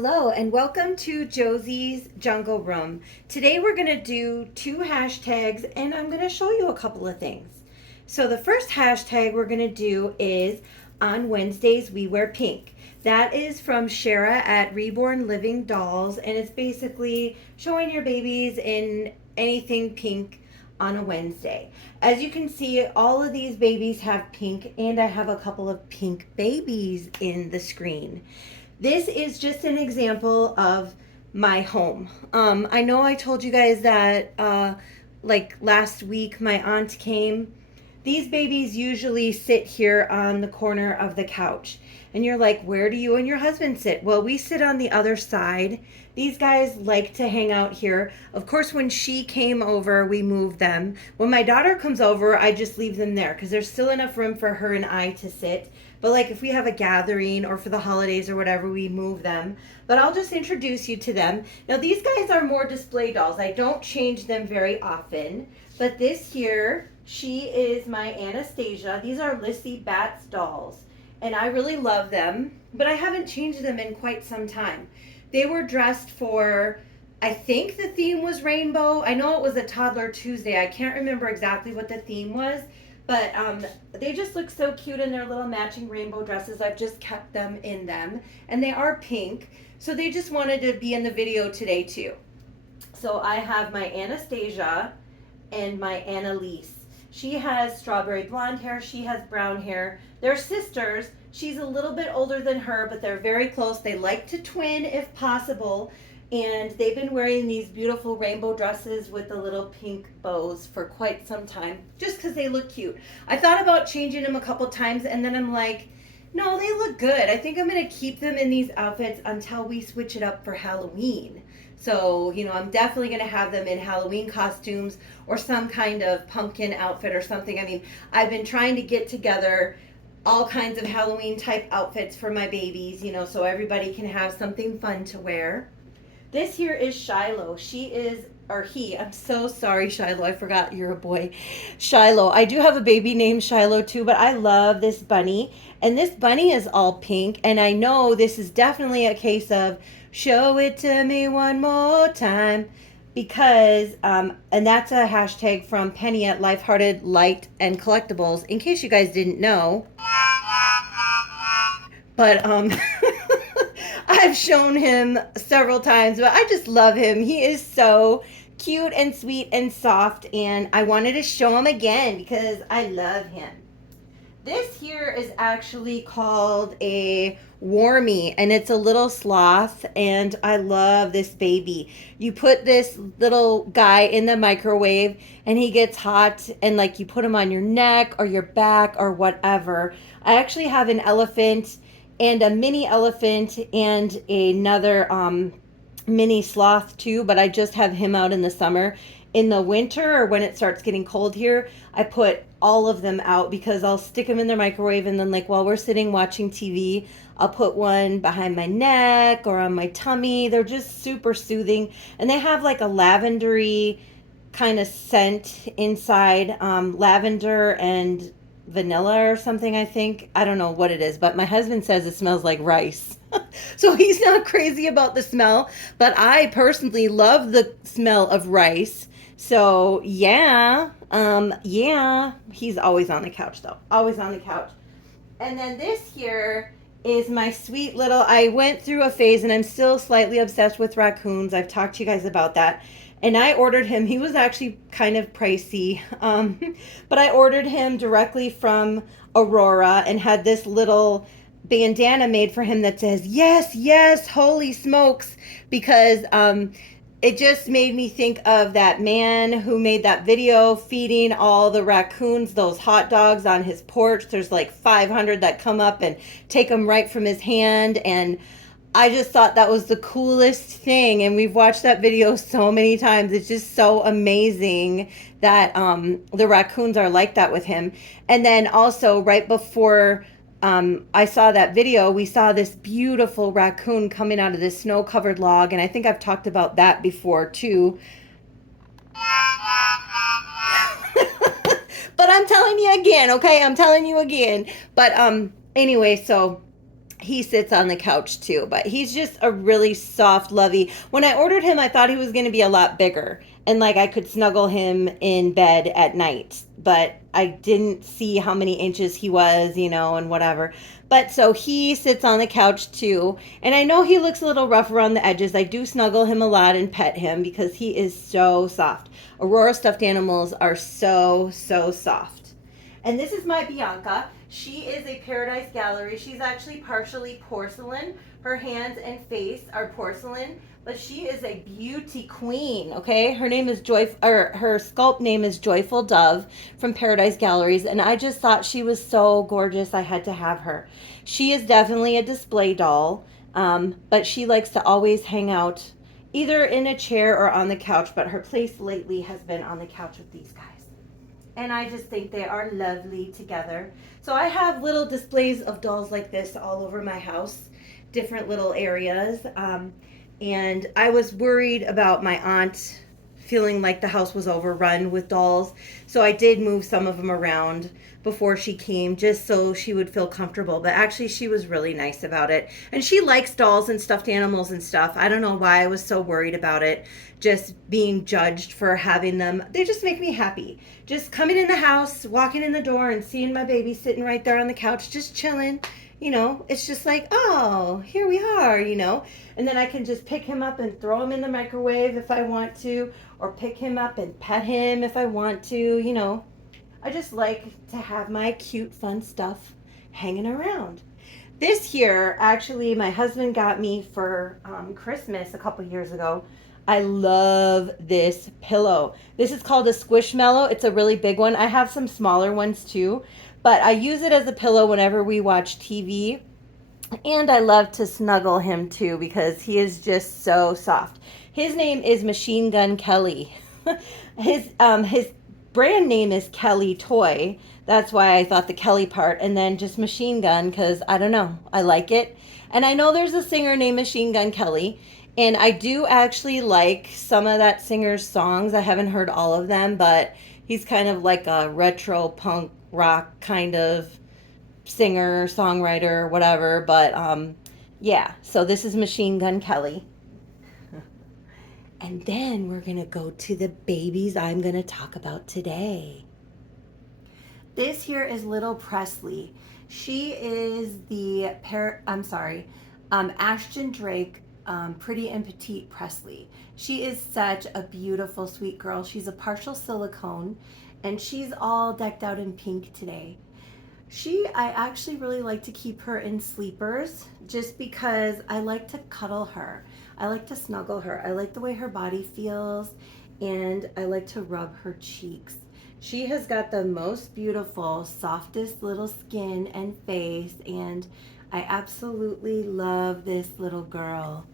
Hello and welcome to Josie's Jungle Room. Today we're going to do two hashtags and I'm going to show you a couple of things. So the first hashtag we're going to do is on Wednesdays we wear pink. That is from Shara at Reborn Living Dolls and it's basically showing your babies in anything pink on a Wednesday. As you can see, all of these babies have pink and I have a couple of pink babies in the screen. This is just an example of my home. I know I told you guys that like last week my aunt came. These babies usually sit here on the corner of the couch. And you're like, where do you and your husband sit? Well, we sit on the other side. These guys like to hang out here. Of course, when she came over, we moved them. When my daughter comes over, I just leave them there because there's still enough room for her and I to sit. But like if we have a gathering or for the holidays or whatever, we move them. But I'll just introduce you to them. Now these guys are more display dolls. I don't change them very often. But this here, she is my Anastasia. These are Lissy Bats dolls. And I really love them. But I haven't changed them in quite some time. They were dressed for, I think the theme was rainbow. I know it was a Toddler Tuesday. I can't remember exactly what the theme was. But they just look so cute in their little matching rainbow dresses. I've just kept them in them. And they are pink. So they just wanted to be in the video today too. So I have my Anastasia and my Annalise. She has strawberry blonde hair. She has brown hair. They're sisters. She's a little bit older than her, but they're very close. They like to twin if possible. And they've been wearing these beautiful rainbow dresses with the little pink bows for quite some time, just because they look cute. I thought about changing them a couple times, and then I'm like, no, they look good. I think I'm going to keep them in these outfits until we switch it up for Halloween. So, I'm definitely going to have them in Halloween costumes or some kind of pumpkin outfit or something. I mean, I've been trying to get together all kinds of Halloween type outfits for my babies, so everybody can have something fun to wear. This here is Shiloh. I'm so sorry, Shiloh. I forgot you're a boy. Shiloh. I do have a baby named Shiloh too, but I love this bunny. And this bunny is all pink. And I know this is definitely a case of show it to me one more time. Because, and that's a hashtag from Penny at Lifehearted Light and Collectibles, in case you guys didn't know. But, I've shown him several times, but I just love him. He is so cute and sweet and soft, and I wanted to show him again because I love him. This here is actually called a Warmie, and it's a little sloth, and I love this baby. You put this little guy in the microwave, and he gets hot, and like you put him on your neck or your back or whatever. I actually have an elephant and a mini elephant and another mini sloth too, but I just have him out in the summer. In the winter or when it starts getting cold here, I put all of them out because I'll stick them in the microwave, and then like while we're sitting watching TV, I'll put one behind my neck or on my tummy. They're just super soothing, and they have like a lavendery kind of scent inside, lavender and vanilla or something, I think. I don't know what it is, but my husband says it smells like rice. So he's not crazy about the smell, but I personally love the smell of rice. So yeah, he's always on the couch though, always on the couch. And then this here is my sweet little, I went through a phase and I'm still slightly obsessed with raccoons. I've talked to you guys about that. And I ordered him. He was actually kind of pricey, but I ordered him directly from Aurora and had this little bandana made for him that says, yes, yes, holy smokes, because it just made me think of that man who made that video feeding all the raccoons those hot dogs on his porch. There's like 500 that come up and take them right from his hand, and I just thought that was the coolest thing, and we've watched that video so many times. It's just so amazing that the raccoons are like that with him. And then also right before I saw that video, we saw this beautiful raccoon coming out of this snow-covered log, and I think I've talked about that before too. But I'm telling you again, okay? I'm telling you again. But anyway, so he sits on the couch too, but he's just a really soft, lovey. When I ordered him, I thought he was going to be a lot bigger and like I could snuggle him in bed at night, but I didn't see how many inches he was, and whatever. But so he sits on the couch too, and I know he looks a little rough around the edges. I do snuggle him a lot and pet him because he is so soft. Aurora stuffed animals are so, so soft. And this is my Bianca. She is a Paradise Gallery. She's actually partially porcelain. Her hands and face are porcelain, but she is a beauty queen, okay? Her name is her sculpt name is Joyful Dove from Paradise Galleries, and I just thought she was so gorgeous I had to have her. She is definitely a display doll, but she likes to always hang out either in a chair or on the couch, but her place lately has been on the couch with these guys. And I just think they are lovely together. So I have little displays of dolls like this all over my house, different little areas. And I was worried about my aunt feeling like the house was overrun with dolls. So I did move some of them around before she came just so she would feel comfortable. But actually she was really nice about it. And she likes dolls and stuffed animals and stuff. I don't know why I was so worried about it. Just being judged for having them. They just make me happy. Just coming in the house, walking in the door and seeing my baby sitting right there on the couch, just chilling. It's just like, oh, here we are, and then I can just pick him up and throw him in the microwave if I want to, or pick him up and pet him if I want to. I just like to have my cute, fun stuff hanging around. This here, actually, my husband got me for Christmas a couple years ago. I love this pillow. This is called a Squishmallow. It's a really big one. I have some smaller ones too, but I use it as a pillow whenever we watch TV. And I love to snuggle him too because he is just so soft. His name is Machine Gun Kelly. His brand name is Kelly Toy. That's why I thought the Kelly part, and then just Machine Gun because I don't know, I like it. And I know there's a singer named Machine Gun Kelly, and I do actually like some of that singer's songs. I haven't heard all of them, but he's kind of like a retro punk rock kind of singer, songwriter, whatever. But yeah, so this is Machine Gun Kelly. And then we're going to go to the babies I'm going to talk about today. This here is little Presley. She is the Ashton Drake Pretty and Petite Presley. She is such a beautiful, sweet girl. She's a partial silicone, and she's all decked out in pink today. I actually really like to keep her in sleepers just because I like to cuddle her. I like to snuggle her. I like the way her body feels, and I like to rub her cheeks. She has got the most beautiful, softest little skin and face, and I absolutely love this little girl.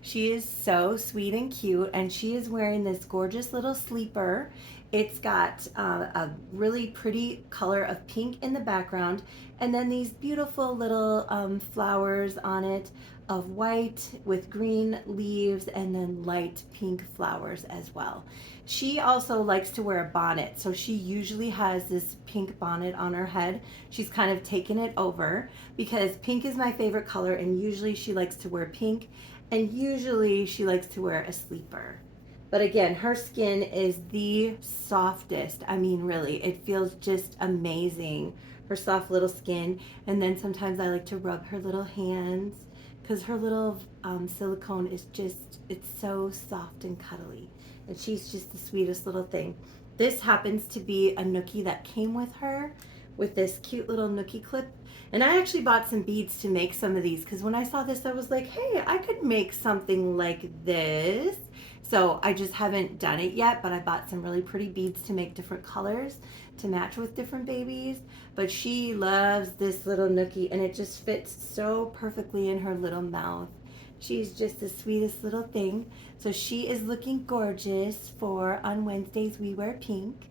She is so sweet and cute, and she is wearing this gorgeous little sleeper. It's got a really pretty color of pink in the background, and then these beautiful little flowers on it of white with green leaves, and then light pink flowers as well. She also likes to wear a bonnet, so she usually has this pink bonnet on her head. She's kind of taken it over because pink is my favorite color, and usually she likes to wear pink, and usually she likes to wear a sleeper. But again, her skin is the softest. I mean, really, it feels just amazing. Her soft little skin. And then sometimes I like to rub her little hands because her little silicone is just, it's so soft and cuddly. And she's just the sweetest little thing. This happens to be a nookie that came with her with this cute little nookie clip. And I actually bought some beads to make some of these because when I saw this, I was like, hey, I could make something like this. So I just haven't done it yet, but I bought some really pretty beads to make different colors to match with different babies. But she loves this little nookie, and it just fits so perfectly in her little mouth. She's just the sweetest little thing. So she is looking gorgeous for On Wednesdays We Wear Pink.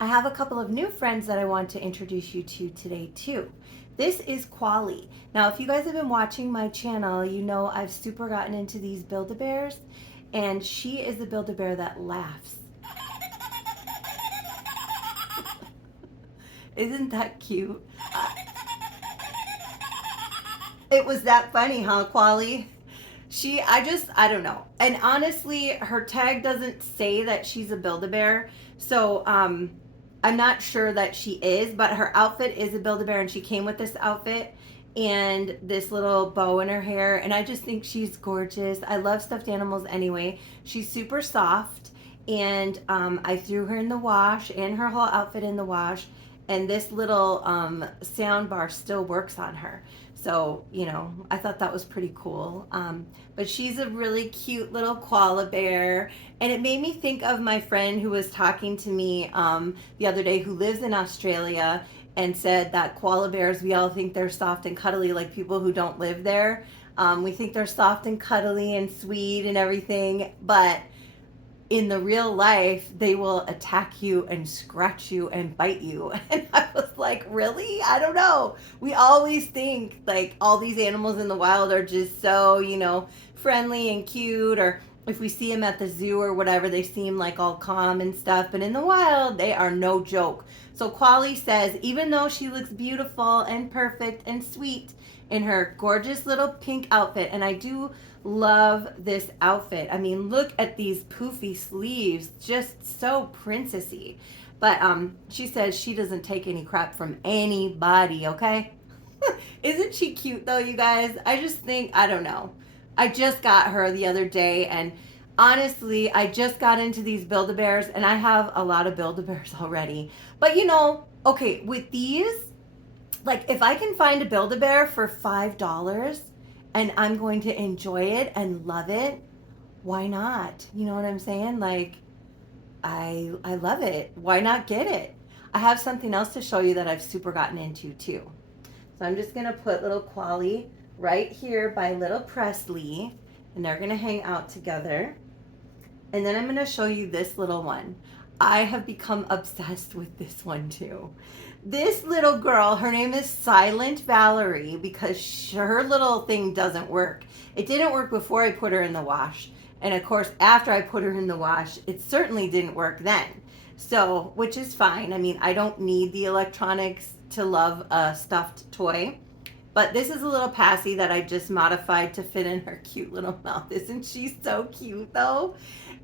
I have a couple of new friends that I want to introduce you to today too. This is Quali. Now, if you guys have been watching my channel, you know I've super gotten into these Build-A-Bears, and she is the Build-A-Bear that laughs. Isn't that cute? It was that funny, huh, Quali? I don't know. And honestly, her tag doesn't say that she's a Build-A-Bear. So, I'm not sure that she is, but her outfit is a Build-A-Bear, and she came with this outfit and this little bow in her hair. And I just think she's gorgeous. I love stuffed animals anyway. She's super soft. And I threw her in the wash and her whole outfit in the wash. And this little sound bar still works on her. So, I thought that was pretty cool. But she's a really cute little koala bear. And it made me think of my friend who was talking to me the other day who lives in Australia and said that koala bears, we all think they're soft and cuddly like people who don't live there. We think they're soft and cuddly and sweet and everything. But in the real life, they will attack you and scratch you and bite you. And I was like, really? I don't know. We always think like all these animals in the wild are just so, friendly and cute, or if we see them at the zoo or whatever, they seem like all calm and stuff. But in the wild, they are no joke. So Quali says, even though she looks beautiful and perfect and sweet in her gorgeous little pink outfit, and I do love this outfit. I mean, look at these poofy sleeves, just so princessy. But she says she doesn't take any crap from anybody, okay? Isn't she cute though, you guys? I just think, I don't know. I just got her the other day, and honestly, I just got into these Build-A-Bears, and I have a lot of Build-A-Bears already. But okay, with these, like if I can find a Build-A-Bear for $5 and I'm going to enjoy it and love it, why not? You know what I'm saying? Like, I love it. Why not get it? I have something else to show you that I've super gotten into too. So I'm just gonna put little Quali right here by little Presley, and they're gonna hang out together. And then I'm gonna show you this little one. I have become obsessed with this one too. This little girl, her name is Silent Valerie because her little thing doesn't work. It didn't work before I put her in the wash. And of course, after I put her in the wash, it certainly didn't work then. So, which is fine. I mean, I don't need the electronics to love a stuffed toy. But this is a little passy that I just modified to fit in her cute little mouth. Isn't she so cute though?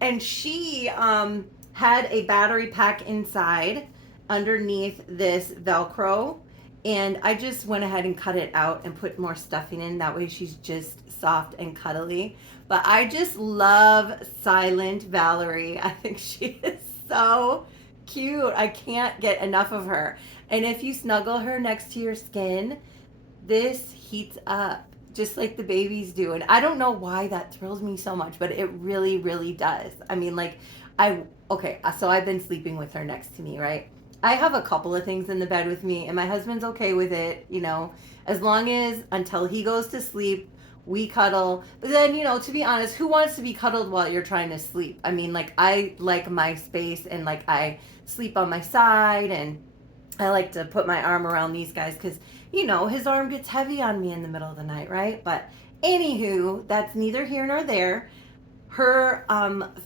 And she had a battery pack inside underneath this Velcro, and I just went ahead and cut it out and put more stuffing in. That way she's just soft and cuddly. But I just love Silent Valerie. I think she is so cute. I can't get enough of her. And if you snuggle her next to your skin, this heats up just like the babies do. And I don't know why that thrills me so much, but it really, really does. I mean, like, okay, so I've been sleeping with her next to me, right? I have a couple of things in the bed with me, and my husband's okay with it, as long as until he goes to sleep, we cuddle. But then, to be honest, who wants to be cuddled while you're trying to sleep? I mean, like, I like my space, and like I sleep on my side, and I like to put my arm around these guys because, his arm gets heavy on me in the middle of the night, right? But anywho, that's neither here nor there. Her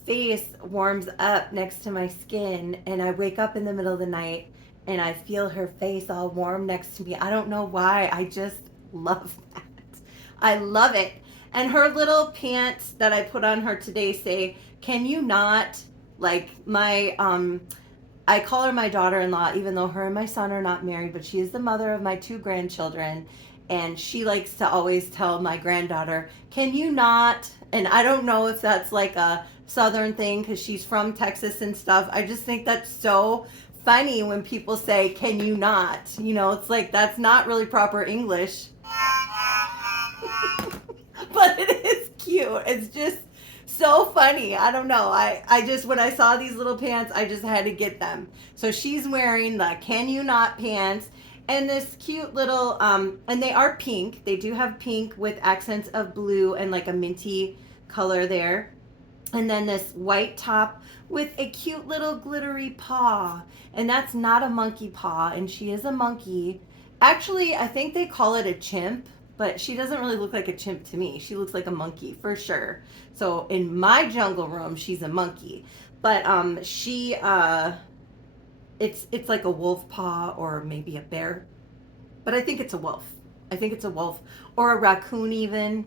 face warms up next to my skin, and I wake up in the middle of the night and I feel her face all warm next to me. I don't know why. I just love that. I love it. And her little pants that I put on her today say, can you not, like, I call her my daughter-in-law, even though her and my son are not married, but she is the mother of my 2 grandchildren. And she likes to always tell my granddaughter, can you not? And I don't know if that's like a Southern thing because she's from Texas and stuff. I just think that's so funny when people say, can you not? It's like, that's not really proper English. But it is cute. It's just so funny. I don't know. I just, when I saw these little pants, I just had to get them. So she's wearing the Can You Not pants. And this cute little, and they are pink. They do have pink with accents of blue and like a minty color there. And then this white top with a cute little glittery paw. And that's not a monkey paw, and she is a monkey. Actually, I think they call it a chimp, but she doesn't really look like a chimp to me. She looks like a monkey for sure. So in my jungle room, she's a monkey. But it's like a wolf paw or maybe a bear, but I think it's a wolf. I think it's a wolf or a raccoon even.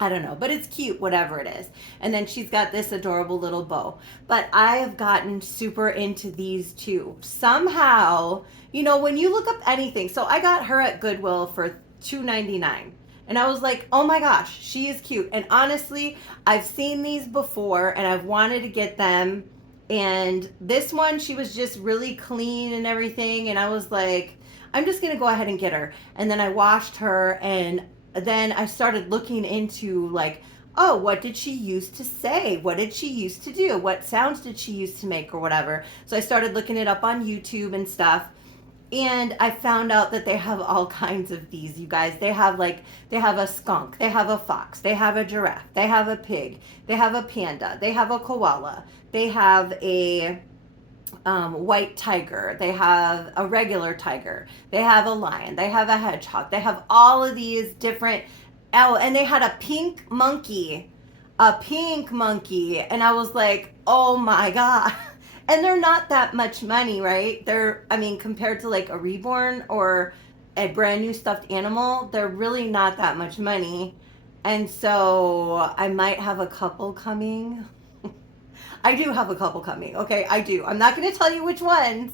I don't know, but it's cute, whatever it is. And then she's got this adorable little bow. But I have gotten super into these two. Somehow, you know, when you look up anything, so I got her at Goodwill for $2.99. And I was like, oh my gosh, she is cute. And honestly, I've seen these before and I've wanted to get them. And this one, she was just really clean and everything. And I was like, I'm just going to go ahead and get her. And then I washed her and then I started looking into like, oh, what did she used to say? What did she used to do? What sounds did she used to make or whatever? So I started looking it up on YouTube and stuff. And I found out that they have all kinds of these, you guys. They have a skunk, they have a fox, they have a giraffe, they have a pig, they have a panda, they have a koala, they have a white tiger, they have a regular tiger, they have a lion, they have a hedgehog, they have all of these different, oh, and they had a pink monkey, and I was like, oh my god. And they're not that much money, right? They're, I mean, compared to like a reborn or a brand new stuffed animal, they're really not that much money. And so I might have a couple coming. I do have a couple coming. Okay, I do. I'm not going to tell you which ones,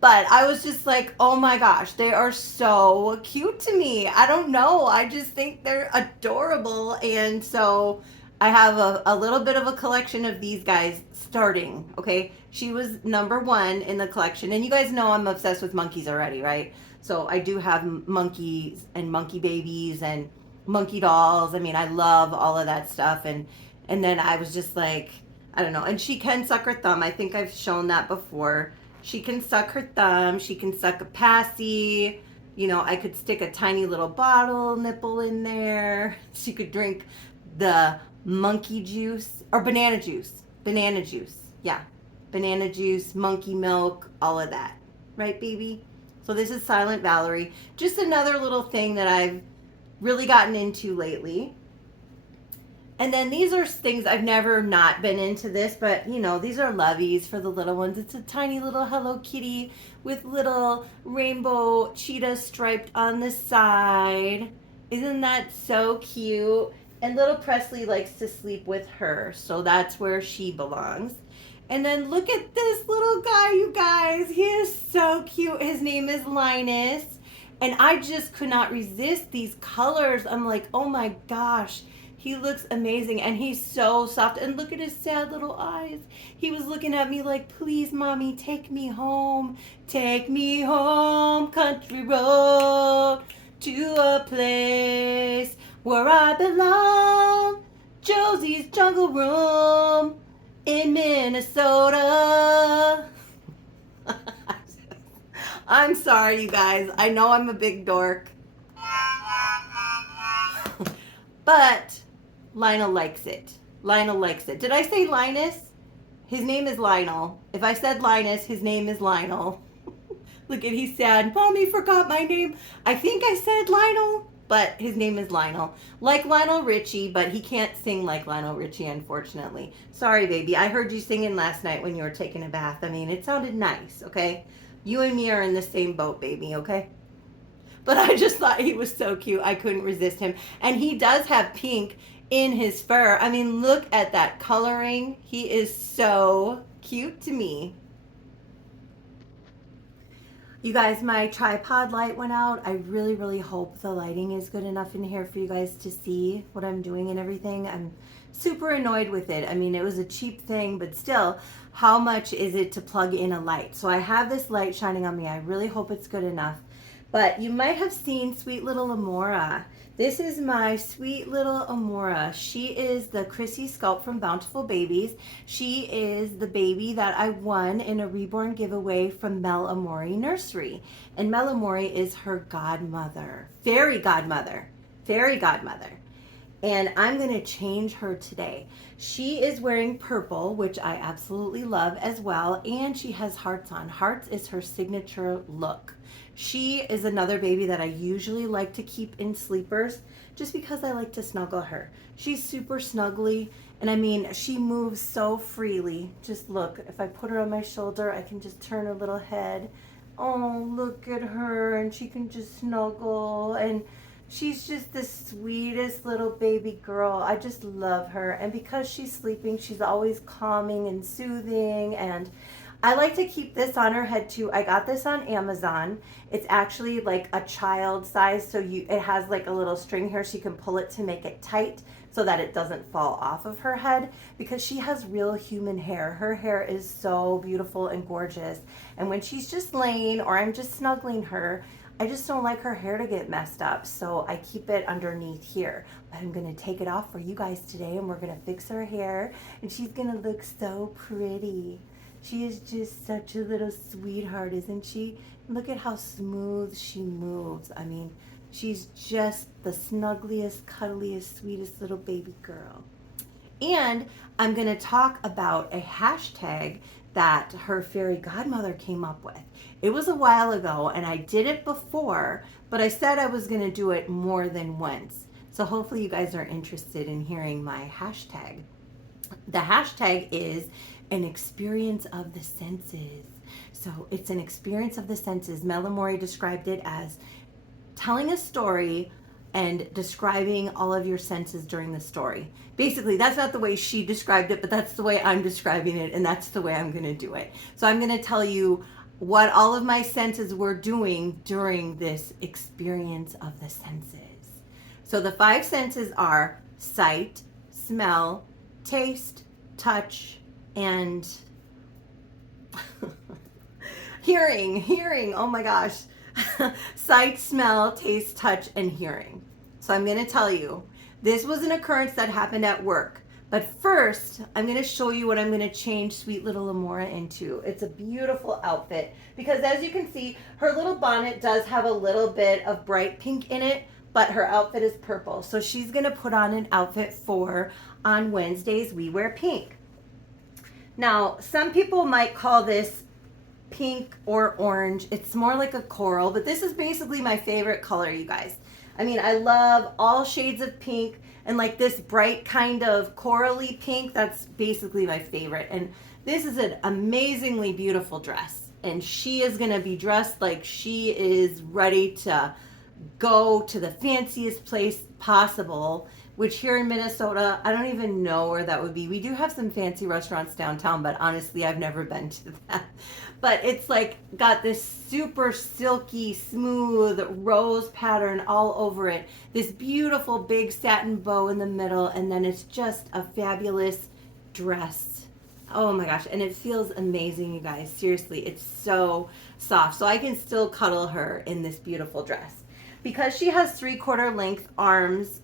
but I was just like, oh my gosh, they are so cute to me. I don't know. I just think they're adorable. And so I have a little bit of a collection of these guys starting. Okay, she was number one in the collection. And you guys know I'm obsessed with monkeys already, right? So I do have monkeys and monkey babies and monkey dolls. I mean, I love all of that stuff. And then I was just like, I don't know. And she can suck her thumb. I think I've shown that before. She can suck her thumb. She can suck a passy. You know, I could stick a tiny little bottle nipple in there. She could drink the monkey juice or banana juice. Banana juice. Yeah. Banana juice, monkey milk, all of that. Right, baby? So this is Silent Valerie. Just another little thing that I've really gotten into lately. And then these are things I've never not been into this, but you know, these are loveys for the little ones. It's a tiny little Hello Kitty with little rainbow cheetah striped on the side. Isn't that so cute? And little Presley likes to sleep with her, so that's where she belongs. And then look at this little guy, you guys. He is so cute. His name is Linus. And I just could not resist these colors. I'm like, oh my gosh. He looks amazing and he's so soft. And look at his sad little eyes. He was looking at me like, please, mommy, take me home. Take me home, country road, to a place where I belong. Josie's Jungle Room in Minnesota. I'm sorry, you guys. I know I'm a big dork. But Lionel likes it. Lionel likes it. Did I say Linus? His name is Lionel. If I said Linus, his name is Lionel. Look at, he's sad. Mommy forgot my name. I think I said Lionel, but his name is Lionel. Like Lionel Richie, but he can't sing like Lionel Richie, unfortunately. Sorry, baby. I heard you singing last night when you were taking a bath. I mean, it sounded nice, okay? You and me are in the same boat, baby, okay? But I just thought he was so cute. I couldn't resist him. And he does have pink in his fur. I mean, look at that coloring. He is so cute to me. You guys, my tripod light went out. I really, really hope the lighting is good enough in here for you guys to see what I'm doing and everything. I'm super annoyed with it. I mean, it was a cheap thing, but still, how much is it to plug in a light? So I have this light shining on me. I really hope it's good enough. But you might have seen sweet little Amora. This is my sweet little Amora. She is the Chrissy Sculpt from Bountiful Babies. She is the baby that I won in a reborn giveaway from Mel Amori Nursery. And Mel Amori is her godmother. Fairy godmother. Fairy godmother. And I'm going to change her today. She is wearing purple, which I absolutely love as well. And she has hearts on. Hearts is her signature look. She is another baby that I usually like to keep in sleepers just because I like to snuggle her. She's super snuggly, and I mean, she moves so freely. Just look, if I put her on my shoulder, I can just turn her little head. Oh, look at her, and she can just snuggle. And She's just the sweetest little baby girl. I just love her. And because she's sleeping, she's always calming and soothing. And I like to keep this on her head too. I got this on Amazon. It's actually like a child size. So it has like a little string here so you can pull it to make it tight so that it doesn't fall off of her head, because she has real human hair. Her hair is so beautiful and gorgeous. And when she's just laying or I'm just snuggling her, I just don't like her hair to get messed up, so I keep it underneath here. But I'm gonna take it off for you guys today, and we're gonna fix her hair, and she's gonna look so pretty. She is just such a little sweetheart, isn't she? Look at how smooth she moves. I mean, she's just the snuggliest, cuddliest, sweetest little baby girl. And I'm gonna talk about a hashtag that her fairy godmother came up with. It was a while ago and I did it before, but I said I was gonna do it more than once. So hopefully you guys are interested in hearing my hashtag. The hashtag is an experience of the senses. So it's an experience of the senses. Amora described it as telling a story and describing all of your senses during the story. Basically, that's not the way she described it, but that's the way I'm describing it, and that's the way I'm going to do it. So I'm going to tell you what all of my senses were doing during this experience of the senses. So the 5 senses are sight, smell, taste, touch, and hearing. Oh my gosh. Sight, smell, taste, touch, and hearing. So I'm going to tell you, this was an occurrence that happened at work. But first, I'm going to show you what I'm going to change sweet little Amora into. It's a beautiful outfit because as you can see, her little bonnet does have a little bit of bright pink in it, but her outfit is purple. So she's going to put on an outfit for on Wednesdays we wear pink. Now, some people might call this pink or orange. It's more like a coral, but this is basically my favorite color, you guys. I mean, I love all shades of pink, and like this bright kind of corally pink, that's basically my favorite. And this is an amazingly beautiful dress, and she is going to be dressed like she is ready to go to the fanciest place possible, which here in Minnesota, I don't even know where that would be. We do have some fancy restaurants downtown, but honestly, I've never been to that. But it's like got this super silky, smooth rose pattern all over it. This beautiful big satin bow in the middle, and then it's just a fabulous dress. Oh my gosh, and it feels amazing, you guys. Seriously, it's so soft. So I can still cuddle her in this beautiful dress. Because she has 3/4 length arms,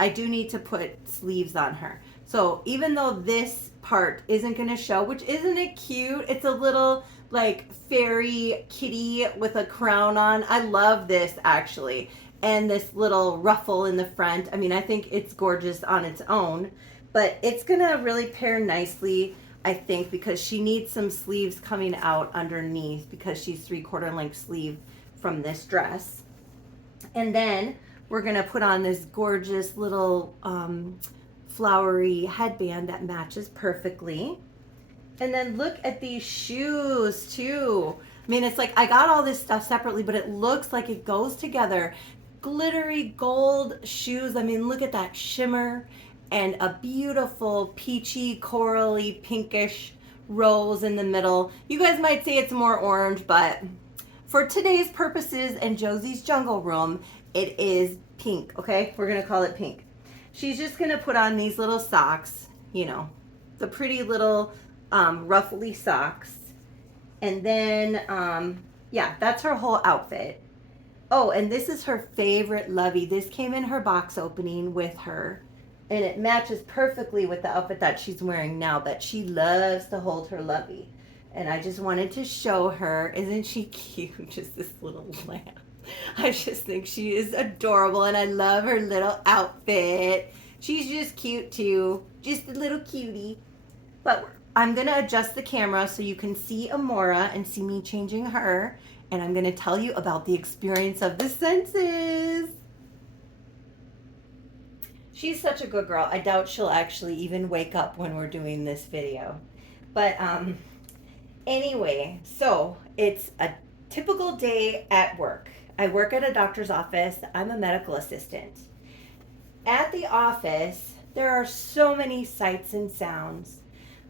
I do need to put sleeves on her. So even though this part isn't going to show, which isn't it cute? It's a little like fairy kitty with a crown on. I love this actually. And this little ruffle in the front. I mean, I think it's gorgeous on its own, but it's going to really pair nicely, I think, because she needs some sleeves coming out underneath because she's 3/4 length sleeve from this dress. And then we're going to put on this gorgeous little flowery headband that matches perfectly. And then look at these shoes too. I mean, it's like I got all this stuff separately, but it looks like it goes together. Glittery gold shoes. I mean, look at that shimmer and a beautiful peachy, corally, pinkish rose in the middle. You guys might say it's more orange, but for today's purposes and Josie's Jungle Room, it is pink, okay? We're going to call it pink. She's just going to put on these little socks, you know, the pretty little ruffly socks. And then, yeah, that's her whole outfit. Oh, and this is her favorite lovey. This came in her box opening with her. And it matches perfectly with the outfit that she's wearing now, but she loves to hold her lovey. And I just wanted to show her. Isn't she cute? Just this little lamb. I just think she is adorable, and I love her little outfit. She's just cute too. Just a little cutie. But I'm going to adjust the camera so you can see Amora and see me changing her. And I'm going to tell you about the experience of the senses. She's such a good girl. I doubt she'll actually even wake up when we're doing this video. But anyway, so it's a typical day at work. I work at a doctor's office. I'm a medical assistant. At the office, there are so many sights and sounds.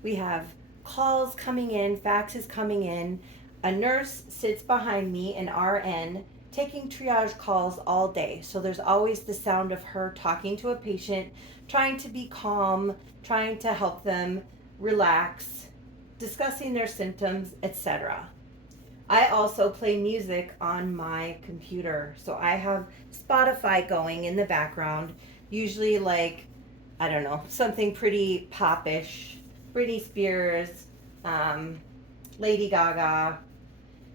We have calls coming in, faxes coming in. A nurse sits behind me, an RN, taking triage calls all day. So there's always the sound of her talking to a patient, trying to be calm, trying to help them relax, discussing their symptoms, etc. I also play music on my computer. So I have Spotify going in the background, usually like, I don't know, something pretty popish, Britney Spears, Lady Gaga,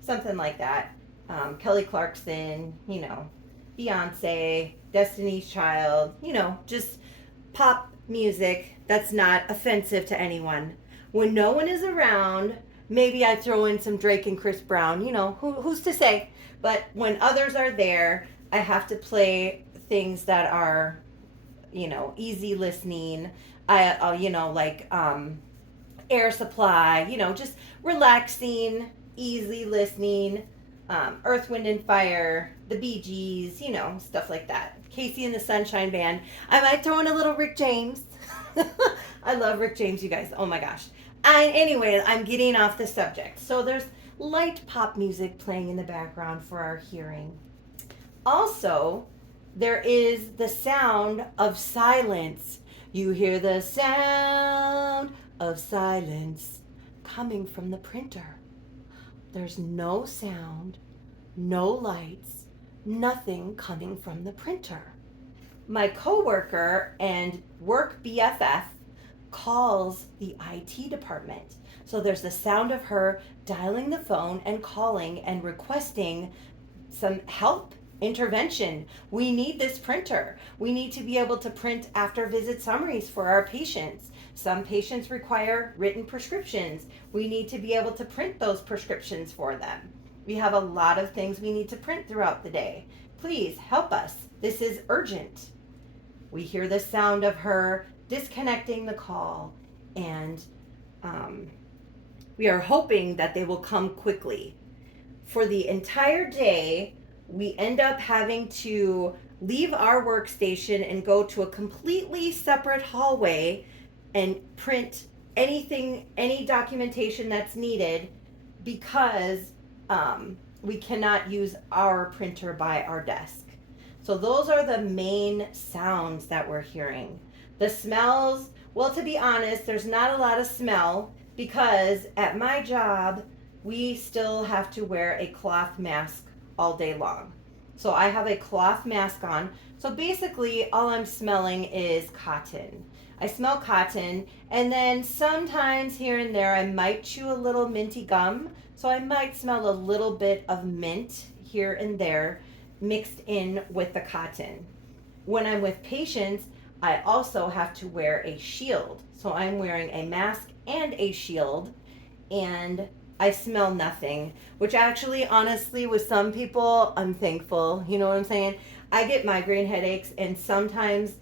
something like that. Kelly Clarkson, Beyonce, Destiny's Child, just pop music that's not offensive to anyone. When no one is around, maybe I throw in some Drake and Chris Brown, who's to say? But when others are there, I have to play things that are, easy listening. Like Air Supply, just relaxing, easy listening. Earth, Wind, and Fire, the Bee Gees, stuff like that. Casey and the Sunshine Band. I might throw in a little Rick James. I love Rick James, you guys. Oh my gosh. Anyway, I'm getting off the subject. So there's light pop music playing in the background for our hearing. Also, there is the sound of silence. You hear the sound of silence coming from the printer. There's no sound, no lights, nothing coming from the printer. My coworker and work BFF calls the IT department. So there's the sound of her dialing the phone and calling and requesting some help, intervention. We need this printer. We need to be able to print after visit summaries for our patients. Some patients require written prescriptions. We need to be able to print those prescriptions for them. We have a lot of things we need to print throughout the day. Please help us. This is urgent. We hear the sound of her disconnecting the call, and we are hoping that they will come quickly. For the entire day, we end up having to leave our workstation and go to a completely separate hallway and print anything, any documentation that's needed, because we cannot use our printer by our desk. So those are the main sounds that we're hearing. The smells, well, to be honest, there's not a lot of smell, because at my job, we still have to wear a cloth mask all day long. So I have a cloth mask on. So basically, all I'm smelling is cotton. I smell cotton, and then sometimes here and there I might chew a little minty gum, so I might smell a little bit of mint here and there mixed in with the cotton. When I'm with patients, I also have to wear a shield. So I'm wearing a mask and a shield, and I smell nothing, which actually, honestly, with some people, I'm thankful. You know what I'm saying? I get migraine headaches, and sometimes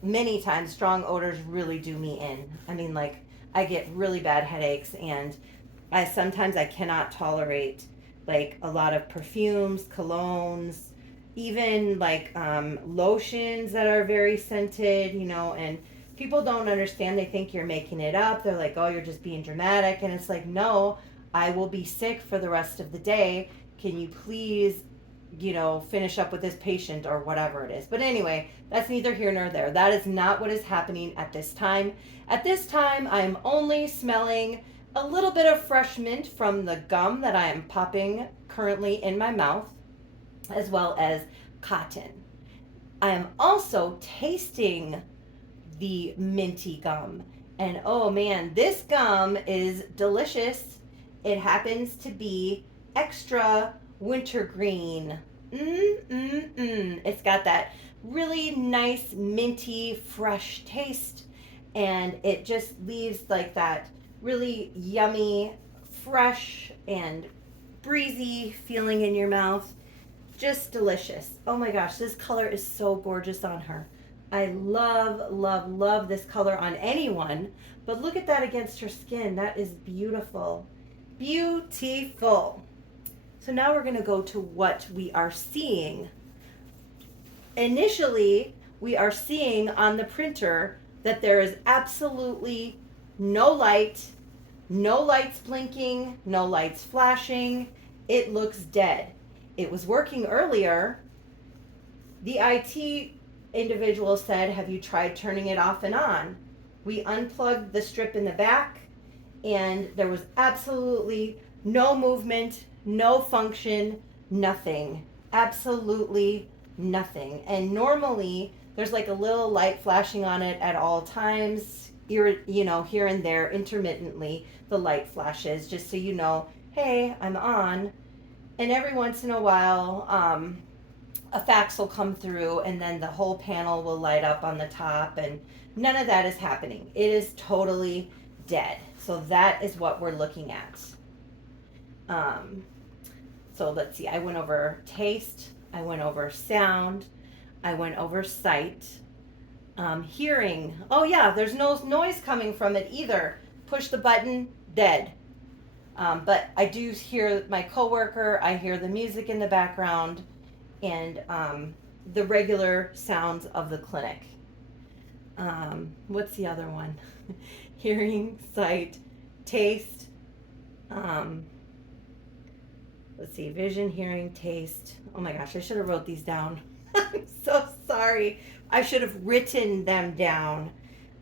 many times strong odors really do me in. I mean, like, I get really bad headaches, and sometimes I cannot tolerate like a lot of perfumes, colognes, even like lotions that are very scented, and people don't understand. They think you're making it up. They're like, oh, you're just being dramatic. And it's like, no, I will be sick for the rest of the day. Can you please, finish up with this patient or whatever it is. But anyway, that's neither here nor there. That is not what is happening at this time. At this time, I'm only smelling a little bit of fresh mint from the gum that I am popping currently in my mouth, as well as cotton. I am also tasting the minty gum. And oh man, this gum is delicious. It happens to be extra wintergreen. It's got that really nice, minty, fresh taste. And it just leaves like that really yummy, fresh, and breezy feeling in your mouth. Just delicious. Oh my gosh, this color is so gorgeous on her. I love, love, love this color on anyone, but look at that against her skin. That is beautiful. Beautiful. So now we're going to go to what we are seeing. Initially, we are seeing on the printer that there is absolutely no light, no lights blinking, no lights flashing. It looks dead. It was working earlier. The IT individual said, have you tried turning it off and on? We unplugged the strip in the back, and there was absolutely no movement, no function, nothing. Absolutely nothing. And normally there's like a little light flashing on it at all times, here and there, intermittently, the light flashes, just so you know, hey, I'm on. And every once in a while, a fax will come through, and then the whole panel will light up on the top, and none of that is happening. It is totally dead. So that is what we're looking at. So let's see, I went over taste, I went over sound, I went over sight, hearing. Oh yeah, there's no noise coming from it either. Push the button, dead. But I do hear my coworker, I hear the music in the background, and the regular sounds of the clinic. What's the other one? Hearing, sight, taste. Let's see, vision, hearing, taste. Oh my gosh, I should have wrote these down. I'm so sorry. I should have written them down.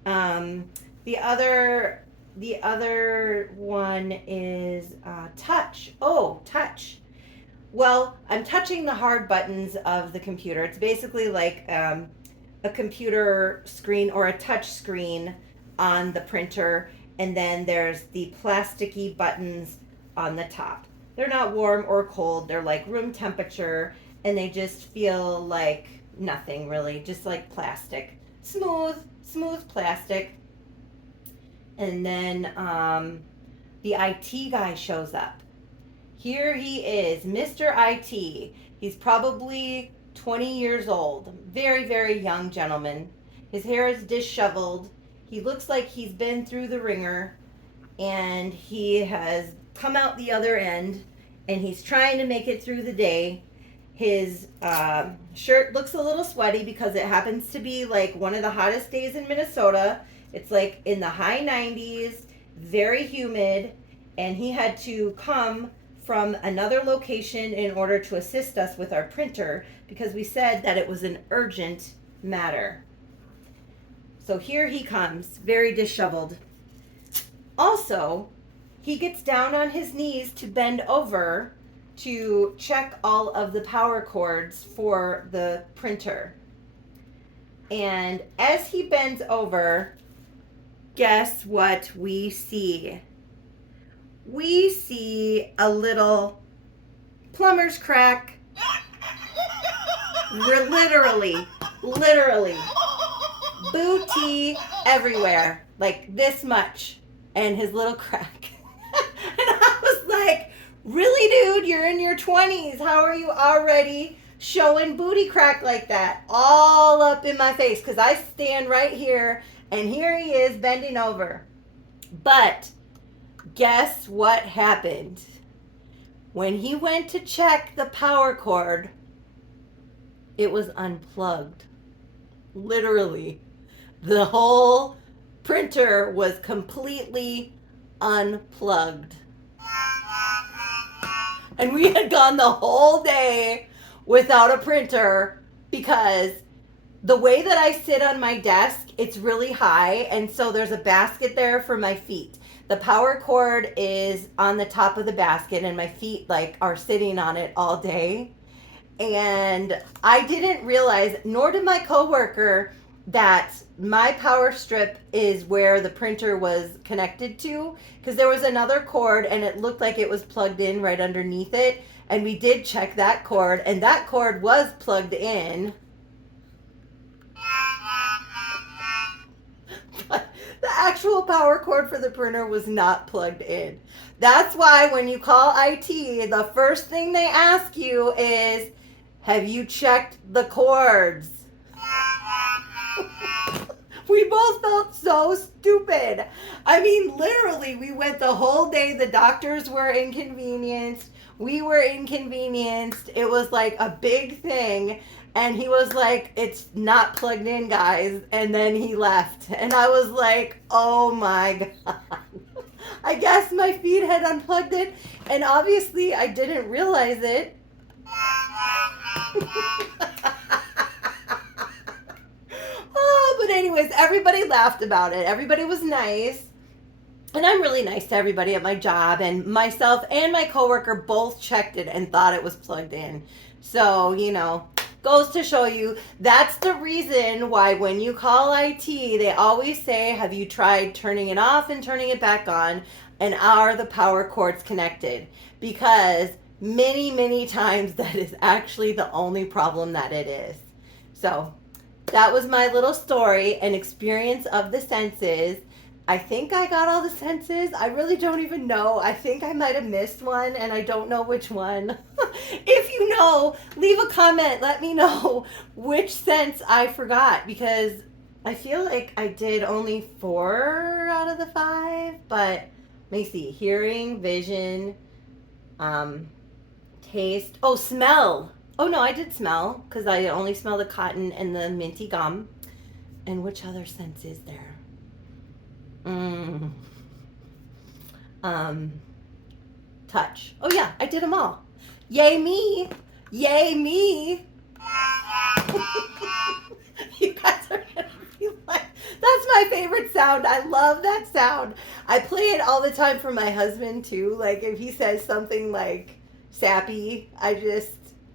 The other one is touch. Oh, touch. Well, I'm touching the hard buttons of the computer. It's basically like a computer screen or a touch screen on the printer, and then there's the plasticky buttons on the top. They're not warm or cold. They're like room temperature, and they just feel like nothing really, just like plastic. Smooth plastic. And then the IT guy shows up. Here he is, Mr. IT. He's probably 20 years old. Very, very young gentleman. His hair is disheveled. He looks like he's been through the ringer, and he has come out the other end, and he's trying to make it through the day. His shirt looks a little sweaty because it happens to be like one of the hottest days in Minnesota. It's like in the high 90s, very humid, and he had to come from another location in order to assist us with our printer because we said that it was an urgent matter. So here he comes, very disheveled. Also, he gets down on his knees to bend over to check all of the power cords for the printer. And as he bends over, guess what we see? We see a little plumber's crack. Literally, booty everywhere, like this much, and his little crack. And I was like, really, dude, you're in your 20s. How are you already showing booty crack like that? All up in my face, because I stand right here, and here he is bending over. But guess what happened? When he went to check the power cord, it was unplugged. Literally. The whole printer was completely unplugged. And we had gone the whole day without a printer because the way that I sit on my desk, it's really high, and so there's a basket there for my feet. The power cord is on the top of the basket, and my feet are sitting on it all day. And I didn't realize, nor did my coworker, that my power strip is where the printer was connected to, because there was another cord and it looked like it was plugged in right underneath it. And we did check that cord, and that cord was plugged in. But the actual power cord for the printer was not plugged in. That's why when you call IT, the first thing they ask you is, have you checked the cords? We both felt so stupid. I mean, literally, we went the whole day. The doctors were inconvenienced. We were inconvenienced. It was like a big thing. And he was like, it's not plugged in, guys. And then he left. And I was like, oh my God. I guess my feed had unplugged it. And obviously, I didn't realize it. Oh, but anyways, everybody laughed about it. Everybody was nice. And I'm really nice to everybody at my job, and myself and my coworker both checked it and thought it was plugged in. So, goes to show you that's the reason why when you call IT, they always say, have you tried turning it off and turning it back on? And are the power cords connected? Because many, many times that is actually the only problem that it is. So that was my little story and experience of the senses. I think I got all the senses. I really don't even know. I think I might have missed one and I don't know which one. If you know, leave a comment. Let me know which sense I forgot, because I feel like I did only 4 out of the 5. But let me see. Hearing, vision, taste. Oh, smell. Oh, no, I did smell because I only smell the cotton and the minty gum. And which other sense is there? Touch. Oh yeah, I did them all. Yay me! Yay me! You guys are gonna be like, that's my favorite sound. I love that sound. I play it all the time for my husband too. Like if he says something like sappy, I just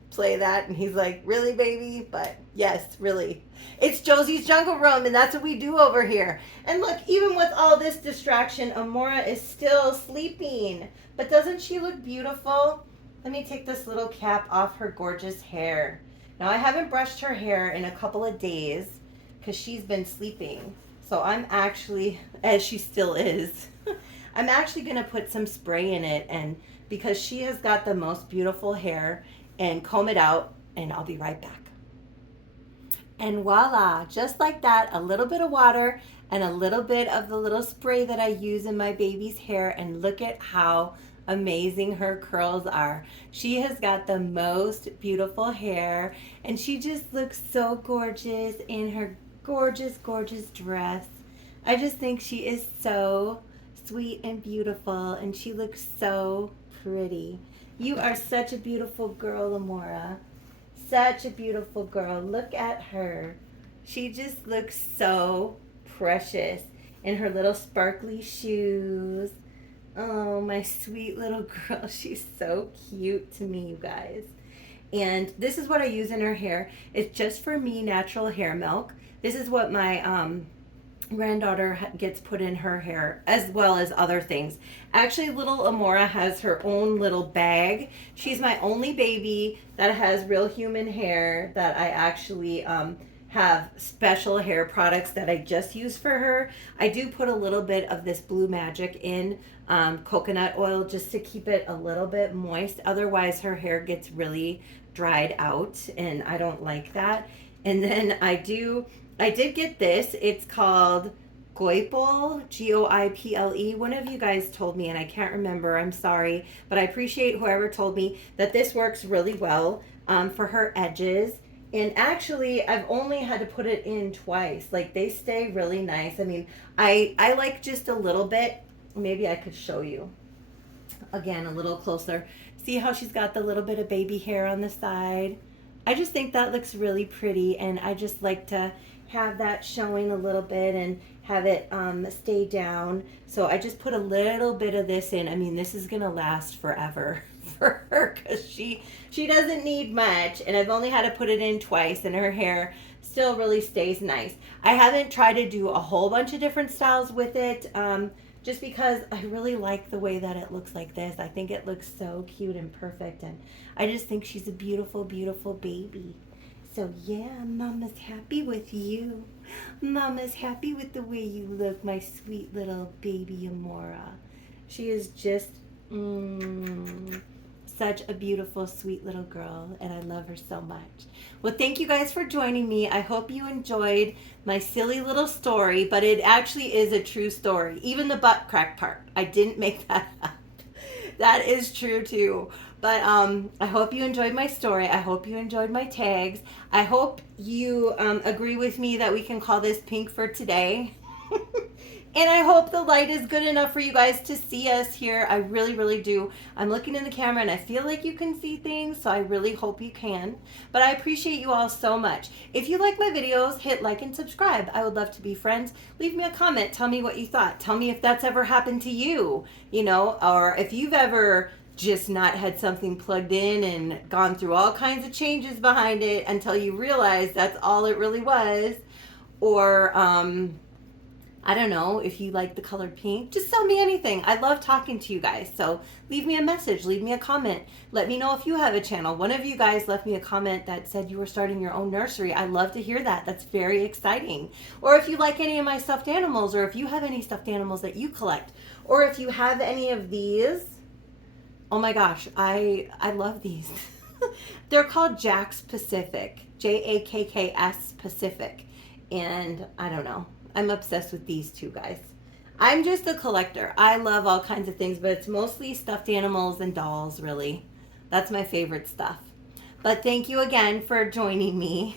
play that and he's like, really, baby? But yes, really. It's Josie's Jungle Room, and that's what we do over here. And look, even with all this distraction, Amora is still sleeping. But doesn't she look beautiful? Let me take this little cap off her gorgeous hair. Now, I haven't brushed her hair in a couple of days because she's been sleeping. So I'm actually, as she still is, I'm actually going to put some spray in it, and because she has got the most beautiful hair, and comb it out, and I'll be right back. And voila, just like that, a little bit of water and a little bit of the little spray that I use in my baby's hair, and look at how amazing her curls are. She has got the most beautiful hair, and she just looks so gorgeous in her gorgeous, gorgeous dress. I just think she is so sweet and beautiful, and she looks so pretty. You are such a beautiful girl, Amora. Such a beautiful girl. Look at her. She just looks so precious in her little sparkly shoes. Oh, my sweet little girl. She's so cute to me, you guys. And this is what I use in her hair. It's just for me, natural hair milk. This is what my granddaughter gets put in her hair, as well as other things. Actually, little Amora has her own little bag. She's my only baby that has real human hair that I actually have special hair products that I just use for her. I do put a little bit of this Blue Magic in coconut oil just to keep it a little bit moist. Otherwise, her hair gets really dried out, and I don't like that. And then I did get this. It's called Goiple, Goiple. One of you guys told me, and I can't remember. I'm sorry, but I appreciate whoever told me that this works really well for her edges. And actually, I've only had to put it in twice. Like, they stay really nice. I mean, I like just a little bit. Maybe I could show you again a little closer. See how she's got the little bit of baby hair on the side? I just think that looks really pretty, and I just like to have that showing a little bit and have it stay down. So I just put a little bit of this in. I mean, this is gonna last forever for her because she doesn't need much, and I've only had to put it in twice, and her hair still really stays nice. I haven't tried to do a whole bunch of different styles with it just because I really like the way that it looks like this. I think it looks so cute and perfect, and I just think she's a beautiful, beautiful baby. So yeah, Mama's happy with you. Mama's happy with the way you look, my sweet little baby Amora. She is just such a beautiful, sweet little girl, and I love her so much. Well, thank you guys for joining me. I hope you enjoyed my silly little story, but it actually is a true story. Even the butt crack part, I didn't make that up. That is true too. But I hope you enjoyed my story. I hope you enjoyed my tags. I hope you agree with me that we can call this pink for today. And I hope the light is good enough for you guys to see us here. I really, really do. I'm looking in the camera and I feel like you can see things, so I really hope you can. But I appreciate you all so much. If you like my videos, hit like and subscribe. I would love to be friends. Leave me a comment. Tell me what you thought. Tell me if that's ever happened to you, you know, or if you've ever just not had something plugged in and gone through all kinds of changes behind it until you realize that's all it really was. Or, I don't know, if you like the color pink, just tell me anything. I love talking to you guys. So leave me a message, leave me a comment. Let me know if you have a channel. One of you guys left me a comment that said you were starting your own nursery. I love to hear that. That's very exciting. Or if you like any of my stuffed animals, or if you have any stuffed animals that you collect, or if you have any of these. Oh my gosh, I love these. They're called Jack's Pacific, Jakks Pacific. And I don't know. I'm obsessed with these two guys. I'm just a collector. I love all kinds of things, but it's mostly stuffed animals and dolls, really. That's my favorite stuff. But thank you again for joining me.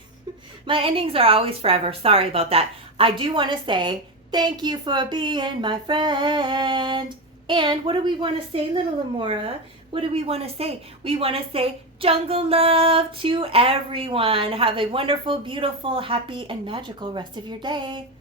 My endings are always forever. Sorry about that. I do want to say thank you for being my friend. And what do we want to say, little Amora? What do we want to say? We want to say jungle love to everyone. Have a wonderful, beautiful, happy, and magical rest of your day.